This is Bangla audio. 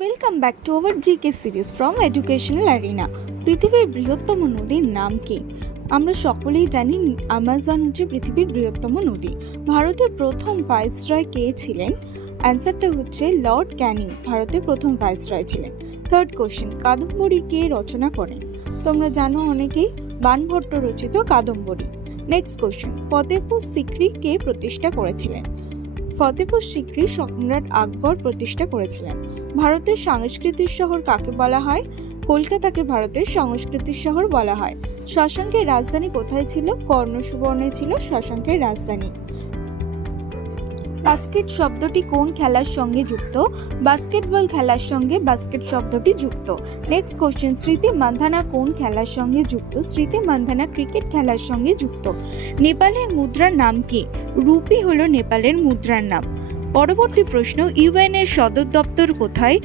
Welcome back to our GK series from educational arena. পৃথিবীর বৃহত্তম নদীর নাম কি? আমরা সকলেই জানি আমাজন হচ্ছে পৃথিবীর বৃহত্তম নদী। ভারতের প্রথম ভাইসরয় কে ছিলেন? অ্যান্সারটা হচ্ছে লর্ড ক্যানিং ভারতের প্রথম ভাইসরয় ছিলেন। থার্ড কোশ্চেন, কাদম্বরী কে রচনা করেন? তোমরা জানো অনেকেই, বাণভট্ট রচিত কাদম্বরী। নেক্সট কোশ্চেন, ফতেহপুর সিক্রি কে প্রতিষ্ঠা করেছিলেন? ফতেহপুর সিক্রি সম্রাট আকবর প্রতিষ্ঠা করেছিলেন। ভারতের সাংস্কৃতিক শহর কাকে বলা হয়? কলকাতাকে ভারতের সংস্কৃতির শহর বলা হয়। শশাঙ্কের রাজধানী কোথায় ছিল? কর্ণসুবর্ণে ছিল শশাঙ্কের রাজধানী। বাস্কেট শব্দটি কোন খেলার সঙ্গে যুক্ত? বাস্কেটবল খেলার সঙ্গে বাস্কেট শব্দটি যুক্ত। নেক্সট কোশ্চেন, স্মৃতি মান্ধানা কোন খেলার সঙ্গে যুক্ত? স্মৃতি মান্ধানা ক্রিকেট খেলার সঙ্গে যুক্ত। নেপালের মুদ্রার নাম কি? রুপি হলো নেপালের মুদ্রার নাম। পরবর্তী প্রশ্ন, ইউএন এর সদর দপ্তর কোথায়?